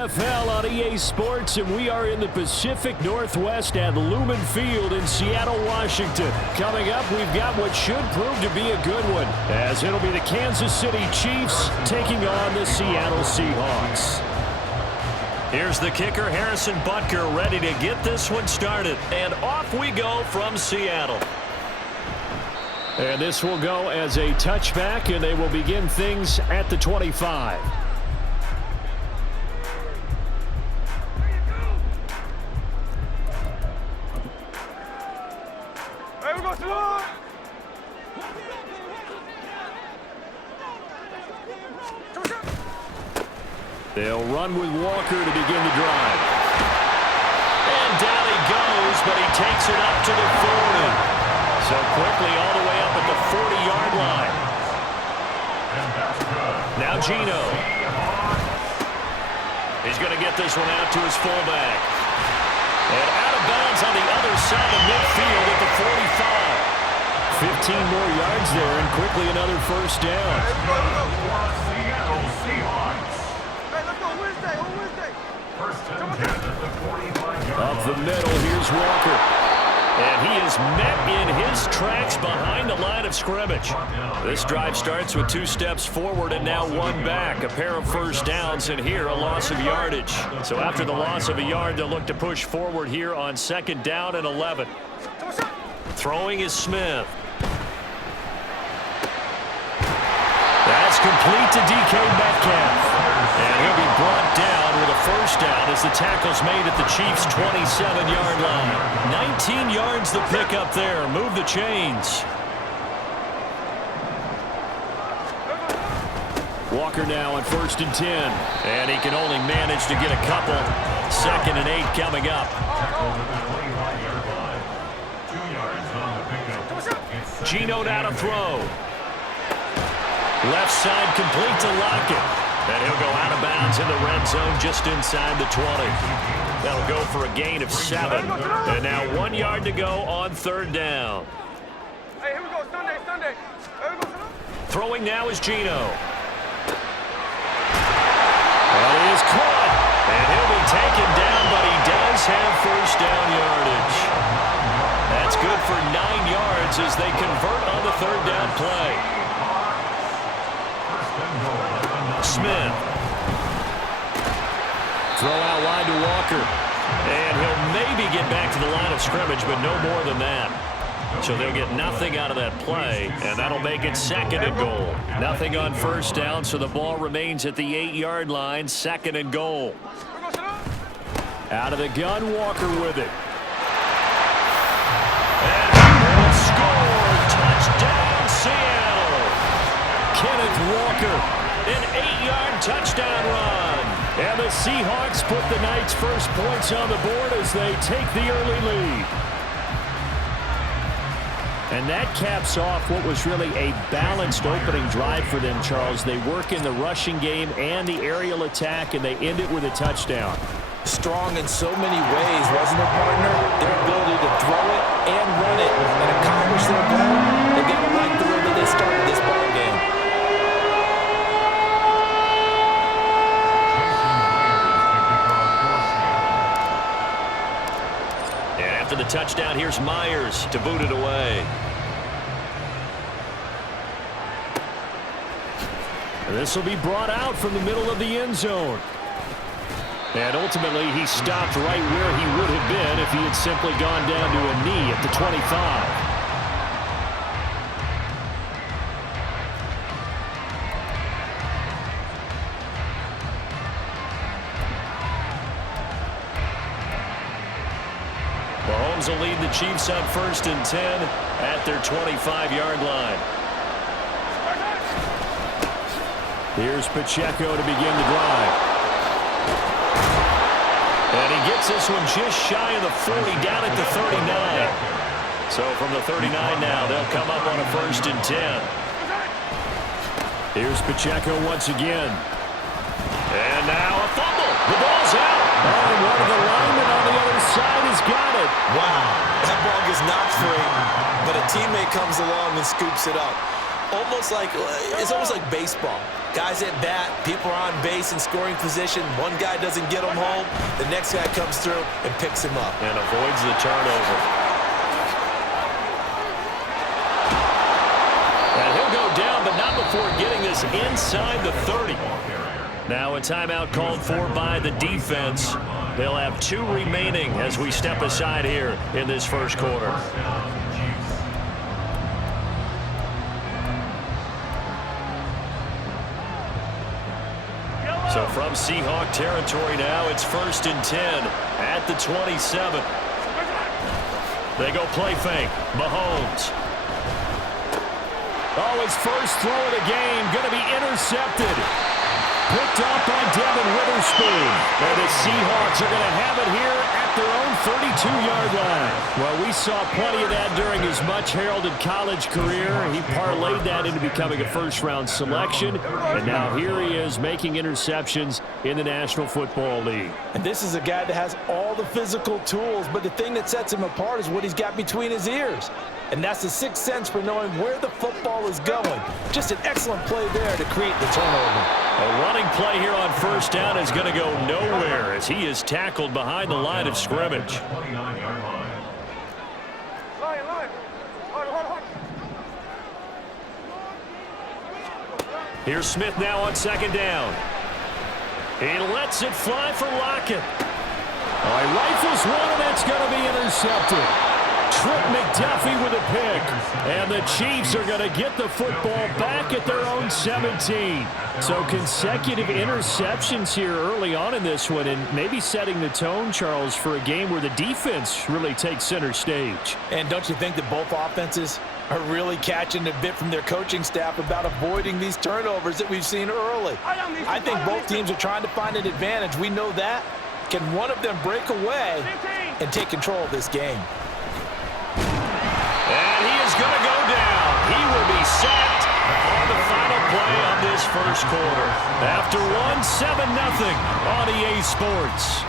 NFL on EA Sports, and we are in the Pacific Northwest at Lumen Field in Seattle, Washington. Coming up, we've got what should prove to be a good one, as it'll be the Kansas City Chiefs taking on the Seattle Seahawks. Here's the kicker, Harrison Butker, ready to get this one started. And off we go from Seattle. And this will go as a touchback, and they will begin things at the 25. They'll run with Walker to begin the drive. And down he goes, but he takes it up to the 40. So quickly all the way up at the 40-yard line. Now Gino. He's going to get this one out to his fullback. And out of bounds on the other side of midfield at the 45. 15 more yards there, and quickly another first down. Up the middle, here's Walker. And he is met in his tracks behind the line of scrimmage. This drive starts with 2 steps forward and now 1 back. A pair of first downs, and here a loss of yardage. So after the loss of a yard, they'll look to push forward here on 2nd down and 11. Throwing is Smith. That's complete to DK Metcalf. And he'll be brought down with a first down as the tackle's made at the Chiefs' 27-yard line. 19 yards the pickup there. Move the chains. Walker now on 1st and 10. And he can only manage to get a couple. 2nd and 8 coming up. Gino now to throw. Left side complete to Lockett. And he'll go out of bounds in the red zone just inside the 20. That'll go for a gain of 7. And now 1 yard to go on 3rd down. Hey, here we go. Sunday. Throwing now is Gino. Well, he is caught. And he'll be taken down, but he does have first down yardage. That's good for 9 yards as they convert on the 3rd down play. Smith. Throw out wide to Walker. And he'll maybe get back to the line of scrimmage, but no more than that. So they'll get nothing out of that play, and that'll make it 2nd and goal. Nothing on first down, so the ball remains at the 8-yard line, 2nd and goal. Out of the gun, Walker with it. And he will score. Touchdown, Seattle. Kenneth Walker. An 8-yard touchdown run. And the Seahawks put the Knights' first points on the board as they take the early lead. And that caps off what was really a balanced opening drive for them, Charles. They work in the rushing game and the aerial attack, and they end it with a touchdown. Strong in so many ways, wasn't it, partner? Their ability to throw it and run it and accomplish their goal. They've got to like the way that they started this ball game. And after the touchdown, here's Myers to boot it away. And this will be brought out from the middle of the end zone. And ultimately, he stopped right where he would have been if he had simply gone down to a knee at the 25. Mahomes will lead the Chiefs up 1st and 10 at their 25-yard line. Here's Pacheco to begin the drive. And he gets this one just shy of the 40, down at the 39. So from the 39 now, they'll come up on a 1st and 10. Here's Pacheco once again. And now a fumble. The ball's out. Oh, and one of the linemen on the other side has got it. Wow, that ball gets knocked free, but a teammate comes along and scoops it up. Almost like it's almost like baseball. Guys at bat, people are on base in scoring position. One guy doesn't get him home. The next guy comes through and picks him up. And avoids the turnover. And he'll go down, but not before getting this inside the 30. Now a timeout called for by the defense. They'll have 2 remaining as we step aside here in this first quarter. So from Seahawk territory now, it's 1st and 10 at the 27. They go play fake. Mahomes. Oh, his first throw of the game going to be intercepted. Picked off by Devin Witherspoon. And the Seahawks are going to have it here at their own 32-yard line. Well, we saw plenty of that during his much-heralded college career. He parlayed that into becoming a first-round selection. And now here he is making interceptions in the National Football League. And this is a guy that has all the physical tools, but the thing that sets him apart is what he's got between his ears. And that's the sixth sense for knowing where the football is going. Just an excellent play there to create the turnover. A running play here on first down is going to go nowhere as he is tackled behind the line of scrimmage. Here's Smith now on second down. He lets it fly for Lockett. Oh, he rifles one, and it's going to be intercepted. Trip McDuffie with a pick. And the Chiefs are going to get the football back at their own 17. So consecutive interceptions here early on in this one, and maybe setting the tone, Charles, for a game where the defense really takes center stage. And don't you think that both offenses are really catching a bit from their coaching staff about avoiding these turnovers that we've seen early? I think both teams are trying to find an advantage. We know that. Can one of them break away and take control of this game? And he is going to go down. He will be sacked on the final play of this first quarter. After one, 7-0 on EA Sports.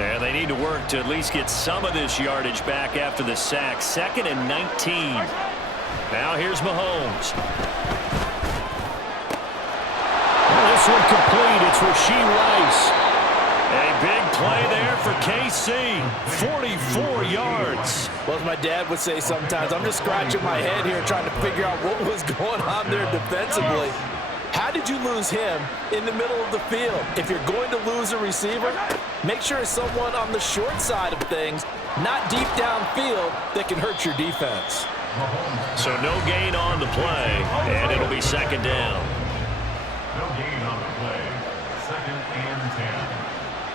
And they need to work to at least get some of this yardage back after the sack. 2nd and 19. Now here's Mahomes. This one complete. It's Rashee Rice. A big play there for KC. 44 yards. Well, as my dad would say sometimes, I'm just scratching my head here trying to figure out what was going on there defensively. How did you lose him in the middle of the field? If you're going to lose a receiver, make sure it's someone on the short side of things, not deep downfield, that can hurt your defense. So no gain on the play, and it'll be 2nd down. No gain on the play. 2nd and 10.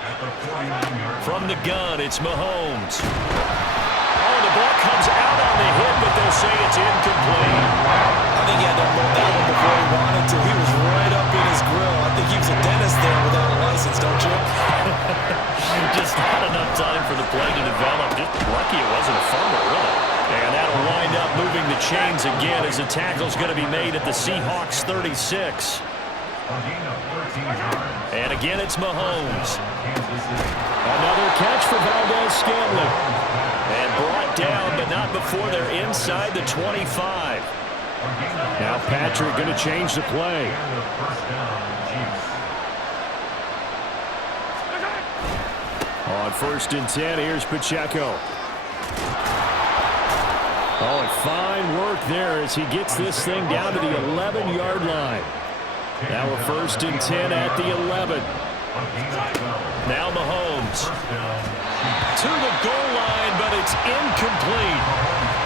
At the 49-yard line. From the gun, it's Mahomes. Oh, the ball comes out on the hit, but they'll say it's incomplete. I think he had to hold that one before he wanted to. He was right up in his grill. I think he was a dentist there without a license, don't you? Just not enough time for the play to develop. Just lucky it wasn't a fumble, really. And that'll wind up moving the chains again as the tackle's going to be made at the Seahawks 36. And again, it's Mahomes. Another catch for Valdez-Scantling. And brought down, but not before they're inside the 25. Now Patrick going to change the play. On 1st and 10, here's Pacheco. Oh, and fine work there as he gets this thing down to the 11-yard line. Now a 1st and 10 at the 11. Now Mahomes. To the goal line, but it's incomplete.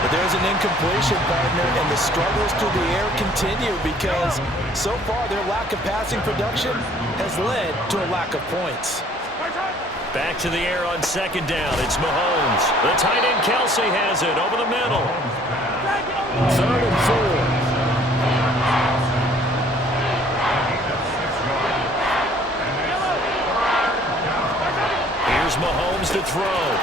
But there's an incompletion, partner, and the struggles through the air continue because so far their lack of passing production has led to a lack of points. Back to the air on 2nd down. It's Mahomes. The tight end Kelsey has it over the middle. 3rd and 4. Here's Mahomes to throw.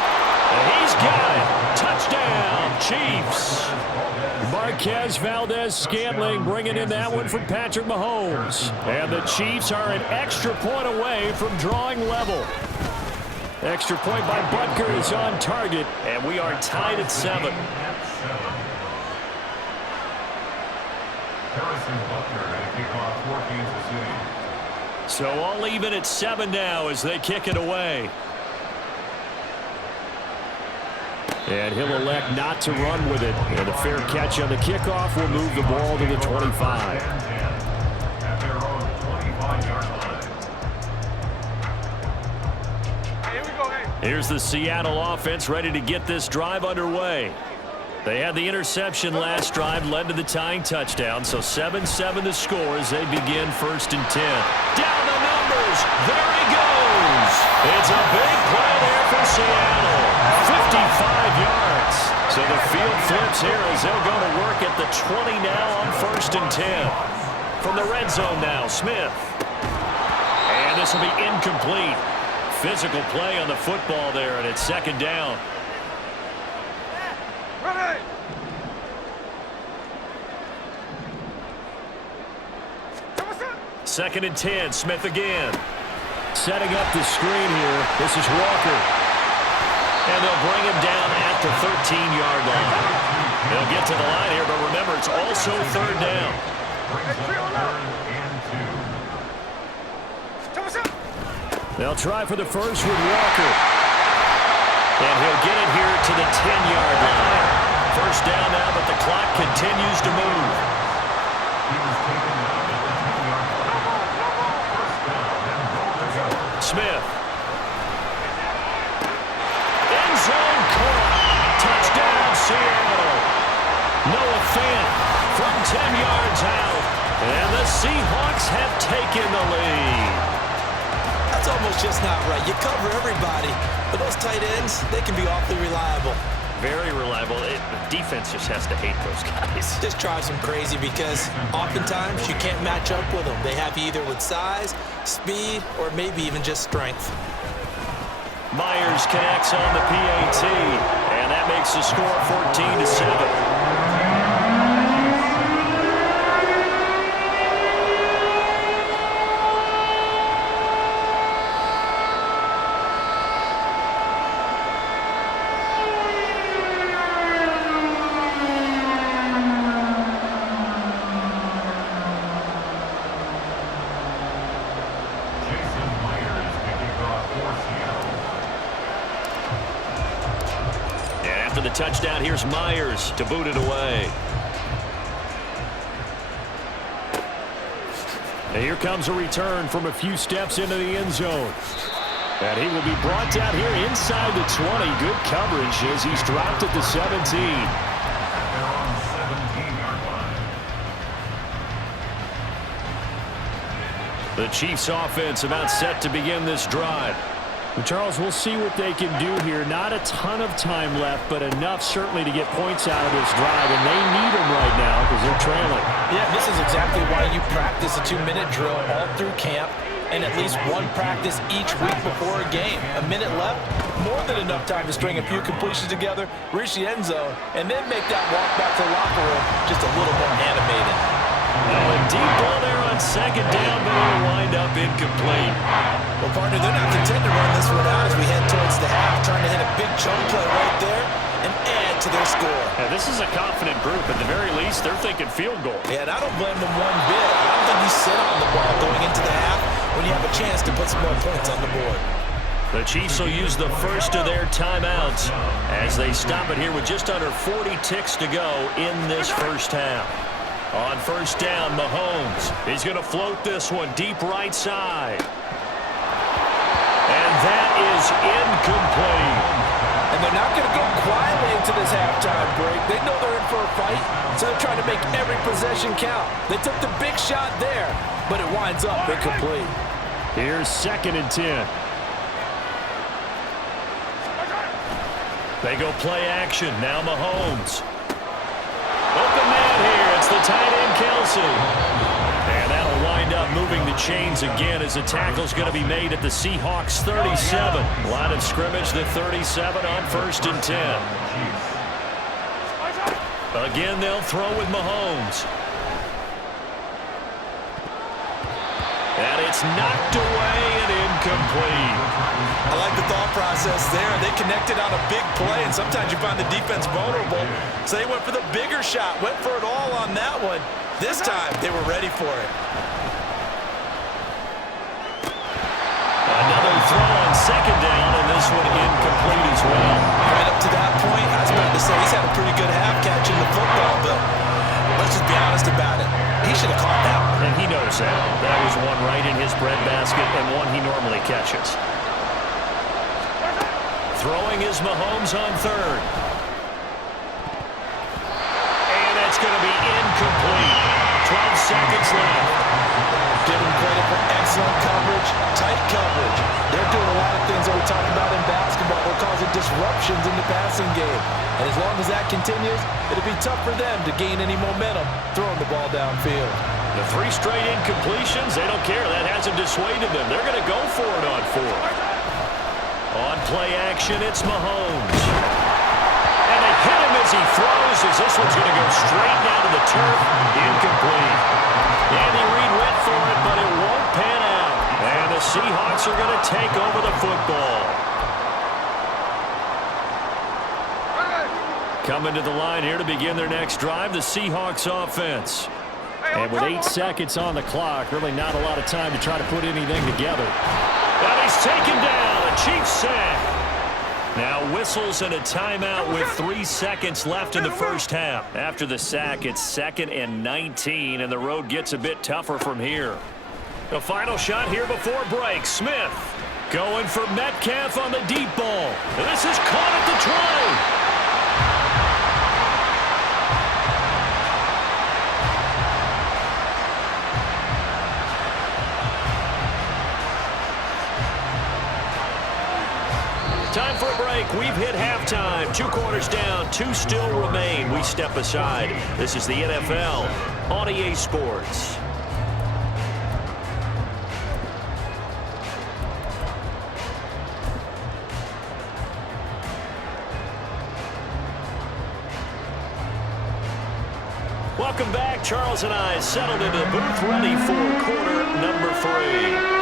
He's got it. Touchdown, Chiefs. Marquez Valdez-Scantling bringing in that one from Patrick Mahomes. And the Chiefs are an extra point away from drawing level. Extra point by Butker is on target. And we are tied at 7. Harrison Butker to kick off for Kansas City. So all even at 7 now as they kick it away. And he'll elect not to run with it. And a fair catch on the kickoff will move the ball to the 25. At their own 25-yard line. Hey, here we go, hey. Here's the Seattle offense ready to get this drive underway. They had the interception last drive, led to the tying touchdown, so 7-7 the score as they begin 1st and 10. Down the numbers. There he goes. It's a big play there for Seattle. 55 yards. So the field flips here as they'll go to work at the 20 now on 1st and 10. From the red zone now, Smith. And this will be incomplete. Physical play on the football there, and it's 2nd down. Ready. 2nd and 10, Smith again. Setting up the screen here. This is Walker. And they'll bring him down at the 13-yard line. They'll get to the line here, but remember, it's also 3rd down. They'll try for the first with Walker. And he'll get it here to the 10-yard line. 1st down now, but the clock continues to move. Smith. End zone caught. Touchdown, Seattle. Noah Fant from 10 yards out. And the Seahawks have taken the lead. That's almost just not right. You cover everybody, but those tight ends, they can be awfully reliable. Very reliable. The defense just has to hate those guys. This drives them crazy because oftentimes you can't match up with them. They have you either with size, speed, or maybe even just strength. Myers connects on the PAT, and that makes the score 14-7. Touchdown. Here's Myers to boot it away. And here comes a return from a few steps into the end zone. And he will be brought down here inside the 20. Good coverage as he's dropped at the 17. They're on 17-yard line. The Chiefs offense about set to begin this drive. Charles, we'll see what they can do here. Not a ton of time left, but enough certainly to get points out of this drive, and they need them right now because they're trailing. Yeah, this is exactly why you practice a 2-minute drill all through camp and at least one practice each week before a game. A minute left, more than enough time to string a few completions together, reach the end zone, and then make that walk back to the locker room just a little more animated. A deep ball there on 2nd down, but it'll wind up incomplete. Well, partner, they're not content to run this one out as we head towards the half, trying to hit a big chunk play right there and add to their score. Yeah, this is a confident group. At the very least, they're thinking field goal. Yeah, and I don't blame them one bit. I don't think you sit on the ball going into the half when you have a chance to put some more points on the board. The Chiefs will use the first of their timeouts as they stop it here with just under 40 ticks to go in this first half. On 1st down, Mahomes. He's going to float this one deep right side. And that is incomplete. And they're not going to go quietly into this halftime break. They know they're in for a fight, so they're trying to make every possession count. They took the big shot there, but it winds up incomplete. Here's 2nd and 10. They go play action. Now Mahomes. Open man here. It's the tight end, Kelsey. And that'll wind up about moving the chains again as the tackle's going to be made at the Seahawks 37. Line of scrimmage, the 37 on 1st and 10. Again, they'll throw with Mahomes. And it's knocked away and incomplete. I like the thought process there. They connected on a big play, and sometimes you find the defense vulnerable. So they went for the bigger shot, went for it all on that one. This time, they were ready for it. Another throw on 2nd down, and this one incomplete as well. Right up to that point, I was about to say he's had a pretty good half catching the football, but let's just be honest about it. He should have caught that one. And he knows that. That was one right in his breadbasket and one he normally catches. Throwing is Mahomes on 3rd. And that's going to be incomplete. 12 seconds left. Give him credit for excellent coverage, tight coverage. They're doing a lot of things that we talk about in basketball. They're causing disruptions in the passing game. And as long as that continues, it'll be tough for them to gain any momentum throwing the ball downfield. The 3 straight incompletions, they don't care. That hasn't dissuaded them. They're going to go for it on 4th. On play action, it's Mahomes. And they hit him as he throws, as this one's going to go straight down to the turf. Incomplete. Andy Reid went for it, but it won't pan out. And the Seahawks are going to take over the football. Coming to the line here to begin their next drive, the Seahawks offense. And with 8 seconds on the clock, really not a lot of time to try to put anything together. And he's taken down, a Chiefs sack. Now whistles and a timeout with 3 seconds left in the first half. After the sack, it's 2nd and 19, and the road gets a bit tougher from here. The final shot here before break. Smith going for Metcalf on the deep ball. And this is caught at the 20. Time for a break. We've hit halftime. 2 quarters down, 2 still remain. We step aside. This is the NFL on EA Sports. Welcome back. Charles and I settled into the booth, ready for quarter number 3.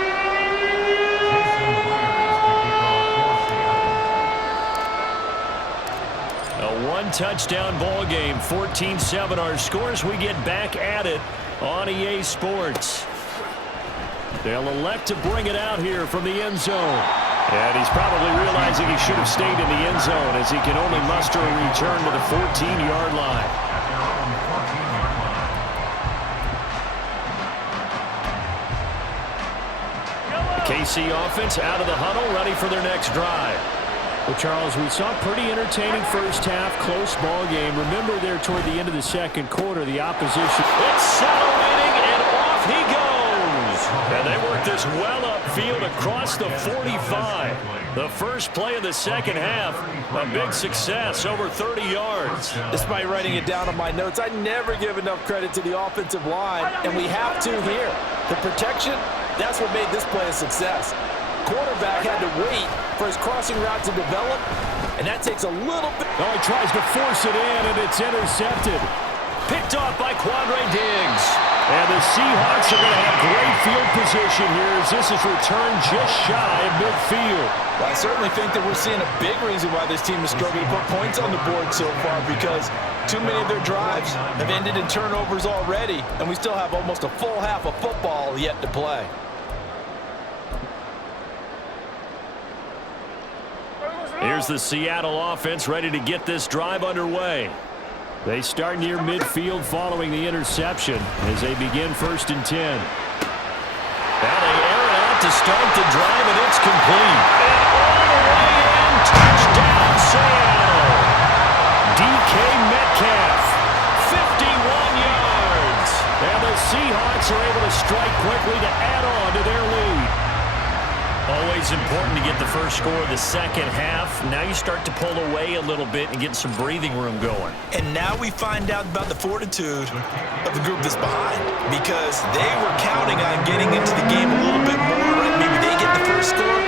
A 1-touchdown ball game, 14-7 our scores. We get back at it on EA Sports. They'll elect to bring it out here from the end zone. And he's probably realizing he should have stayed in the end zone as he can only muster a return to the 14-yard line. The KC offense out of the huddle, ready for their next drive. Well, Charles, we saw a pretty entertaining first half, close ball game. Remember there toward the end of the second quarter, the opposition. Accelerating, and off he goes. And they work this well upfield across the 45. The first play of the second half, a big success, over 30 yards. Despite writing it down on my notes, I never give enough credit to the offensive line, and we have to here. The protection, that's what made this play a success. Quarterback had to wait for his crossing route to develop, and that takes a little bit. Oh, he tries to force it in, and it's intercepted. Picked off by Quandre Diggs. And the Seahawks are going to have great field position here as this is returned just shy of midfield. Well, I certainly think that we're seeing a big reason why this team is struggling to put points on the board so far, because too many of their drives have ended in turnovers already, and we still have almost a full half of football yet to play. Here's the Seattle offense ready to get this drive underway. They start near midfield following the interception as they begin 1st and 10. Now they air it out to start the drive, and it's complete. And all the way in, touchdown Seattle. DK Metcalf, 51 yards. And the Seahawks are able to strike quickly to add on to their lead. Always important to get the first score of the second half. Now you start to pull away a little bit and get some breathing room going. And now we find out about the fortitude of the group that's behind, because they were counting on getting into the game a little bit more, right? Maybe they get the first score.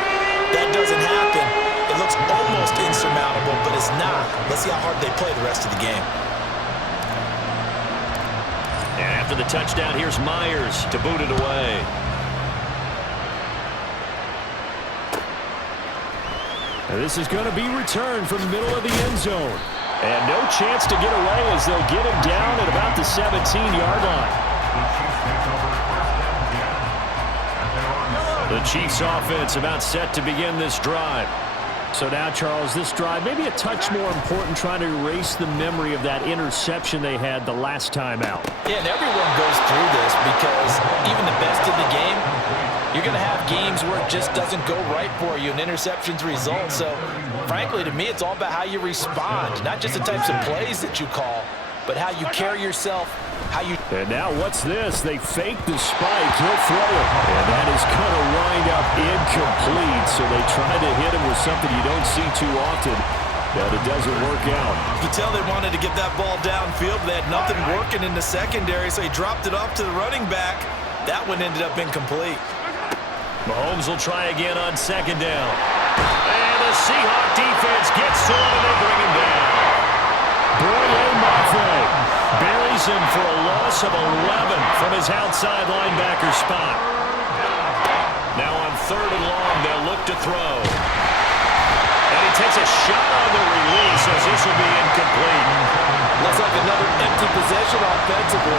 That doesn't happen. It looks almost insurmountable, but it's not. Let's see how hard they play the rest of the game. And after the touchdown, here's Myers to boot it away. And this is going to be returned from the middle of the end zone. And no chance to get away as they'll get him down at about the 17-yard line. The Chiefs offense about set to begin this drive. So now, Charles, this drive maybe a touch more important, trying to erase the memory of that interception they had the last time out. Yeah, and everyone goes through this because even the best in the game, you're going to have games where it just doesn't go right for you and interceptions result. So, frankly, to me, it's all about how you respond, not just the types of plays that you call, but how you carry yourself, how you... And now what's this? They fake the spike. He'll throw it. And that is going to wind up incomplete. So they try to hit him with something you don't see too often, but it doesn't work out. You can tell they wanted to get that ball downfield. They had nothing working in the secondary, so he dropped it off to the running back. That one ended up incomplete. Mahomes will try again on second down. And the Seahawk defense gets to him, and they bring him down. Boye Mafe Buries him for a loss of 11 from his outside linebacker spot. Now on 3rd and long, they'll look to throw. And he takes a shot on the release as this will be incomplete. Looks like another empty possession offensively.